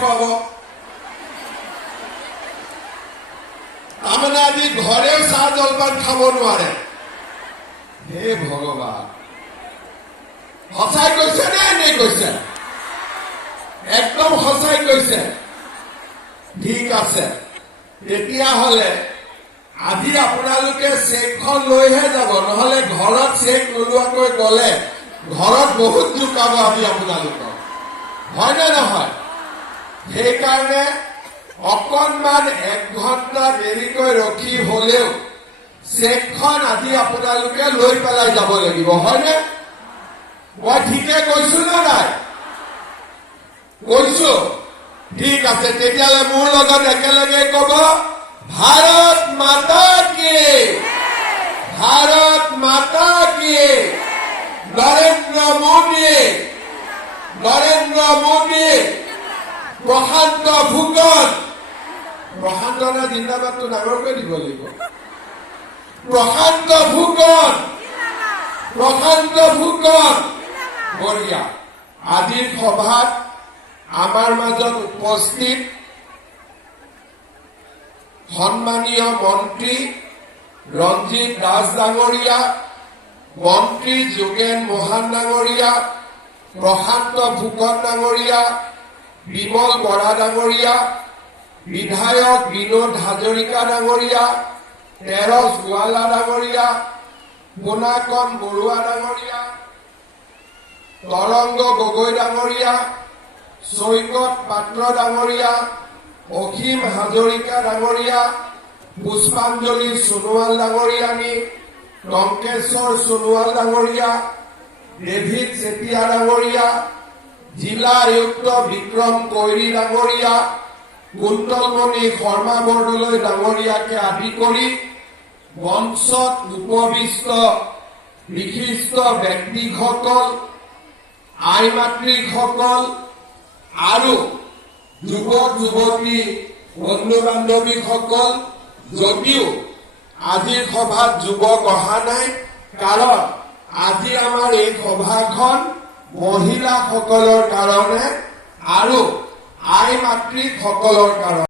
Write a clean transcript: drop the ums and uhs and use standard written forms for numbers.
খুৱাব তাৰমানে আজি ঘৰেও চাহ জলপান খাব নোৱাৰে হে ভগৱান সঁচাই কৈছে নে এনেই কৈছে একদম সঁচাই কৈছে ঠিক আছে তেতিয়াহ'লে আজি আপোনালোকে চেকখন লৈহে যাব নহলে ঘৰত চেক নোলোৱাকৈ গলে ঘৰত বহুত জোকাব আজি আপোনালোকক হয় নে নহয় সেইকাৰণে অকণমান 1 ঘণ্টা দেৰিকৈ ৰখি হলেও চেকখন আজি আপোনালোকে লৈ পেলাই যাব লাগিব হয়নে মই ঠিকে কৈছো নে নাই কৈছো ঠিক আছে তেতিয়াহ'লে মোৰ লগত একেলগে ক'ব भारत माता की नरेंद्र मोदी प्रशांत भूषण प्रशांत ना जिंदाबाद तो डाঙৰকৈ দিব লাগিব प्रशांत भूषण বঢ়িয়া আজিৰ সভাত আমাৰ মাজত উপস্থিত সম্মানীয় মন্ত্ৰী ৰঞ্জিত দাস ডাঙৰীয়া মন্ত্ৰী যোগেন মোহন ডাঙৰীয়া প্ৰশান্ত ভূষণ ডাঙৰীয়া বিমল বৰা ডাঙৰীয়া বিধায়ক বিনোদ হাজৰিকা ডাঙৰীয়া তেৰছ গোৱালা ডাঙৰীয়া পুনাকন বৰুৱা ডাঙৰীয়া তৰংগ গগৈ ডাঙৰীয়া সৈকত পাত্ৰ ডাঙৰীয়া অসীম হাজৰিকা ডাঙৰীয়া পুষ্পাঞ্জলি সোণোৱাল ডাঙৰীয়ানী টংকেশ্বৰ সোণোৱাল ডাঙৰীয়া ডেভিড চেতিয়া ডাঙৰীয়া জিলা আয়ুক্ত বিক্ৰম কৈৰী ডাঙৰীয়া কুন্তলমণি শৰ্মা বৰদলৈ ডাঙৰীয়াকে আদি কৰি মঞ্চত উপবিষ্ট বিশিষ্ট ব্যক্তিসকল আই মাতৃসকল আৰু যুৱক যুৱতী বন্ধু বান্ধৱীসকল যদিও আজিৰ সভাত যুৱক অহা নাই কাৰণ আজি আমাৰ এই সভাখন মহিলাসকলৰ কাৰণে আৰু আই মাতৃসকলৰ কাৰণে